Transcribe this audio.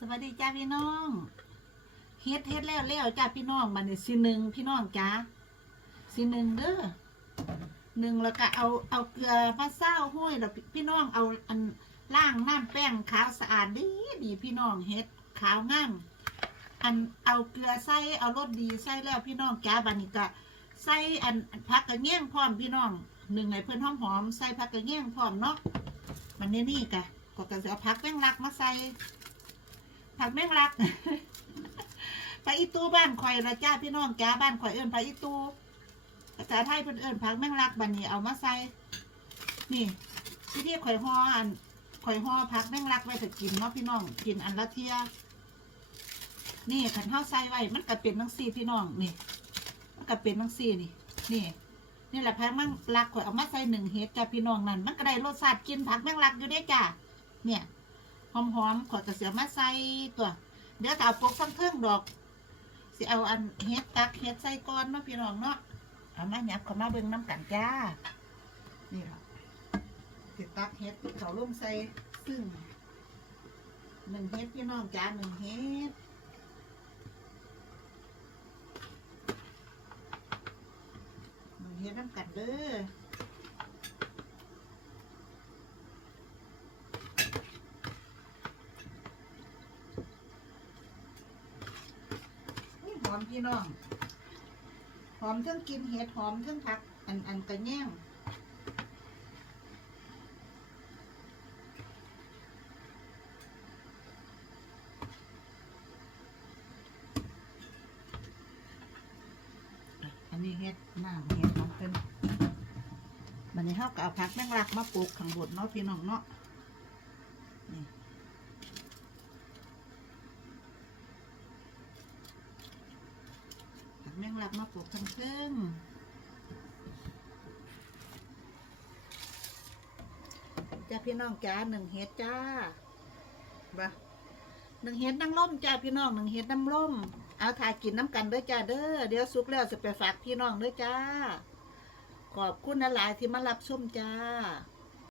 สวัสดีจ้าพี่น้องเฮ็ดเฮ็ดแล้วแล้วจ้าพี่น้องมันนี่สิหนึ่งพี่น้องจ้าสิหนึ่งเด้อหนึ่งแล้วก็เอาเอาเกลือมาเศร้าห้อยแล้วพี่น้องเอาอันล่างน้ำแป้งขาวสะอาดดีดีพี่น้องเฮ็ดขาวงามอันเอาเกลือใส่เอารสดีใส่แล้วพี่น้องจ้าบันนี้ก็ใส่อันอันผักกระเงี้ยงพร้อมพี่น้องหนึ่งให้เพื่อนหอมหอมใส่ผักกระเงี้ยงพร้อมเนาะมันนี่นี่กะก็จะเอาผักแป้งรักมาใส่ ผักแมงลักไปอีตูบ้านข่อยละจ้าพี่น้องจ้าบ้านข่อยเอิ้นผักอีตูภาษาไทยเพิ่นเอิ้นผักแมงลักบัดนี้เอามาใส่ นี่ที่ที่ข่อยห่ออันข่อยห่อผักแมงลักไว้ถ้ากินเนาะพี่น้องกินอันละเทียนี่ขันเท้าใส่ไว้มันก็เป็นทั้งสี่พี่น้องนี่ มันก็เป็นทั้งสี่นี่ นี่นี่แหละผักแมงลักข่อยเอามาใส่หนึ่งเฮ็ดจ้าพี่น้องนั่นมันก็ได้รสชาติกินผักแมงลักอยู่ได้จ้าเนี่ย หอมๆขอดกระเสียมาใส่ตัว เดี๋ยวจะเอาปกทั้งเครื่องดอกสิเอาอันเฮ็ดตักเฮ็ดใส่ก้อนเนาะพี่น้องเนาะเอามาหยับเขามาเบิ่งน้ำกันจ้า นี่ล่ะสิตักเฮ็ดเขาลงใส่ซึ่งหนึ่งเฮ็ดพี่น้องจ้าหนึ่งเฮ็ดหนึ่งเฮ็ดน้ำกันเด้อ อุ๊ยหอ มพี่น้อง หอมเครื่องกินเห็ดหอมเครื่องผัก อันอันกระแย่งอันนี้เห็ดน้ำเห็ดน้ำเป็นมันนี้เขาก็เอาผักแมงลักมาปลูกข้างบนเนาะพี่น้องเนาะนี่ ผัก แมงลักมาปลูกทั้งครึ่งจ้าพี่น้องจ้าหนึ่งเฮ็ดจ้าบ่หนึ่งเฮ็ดนั่งล่มจ้าพี่น้องหนึ่งเฮ็ดน้ำล่มเอาถ่ากินน้ำกันเด้อจ้าเด้อเดี๋ยวสุกแล้วจะไปฝากพี่น้องเด้อจ้า ขอบคุณนะหลายที่มารับชมจ้า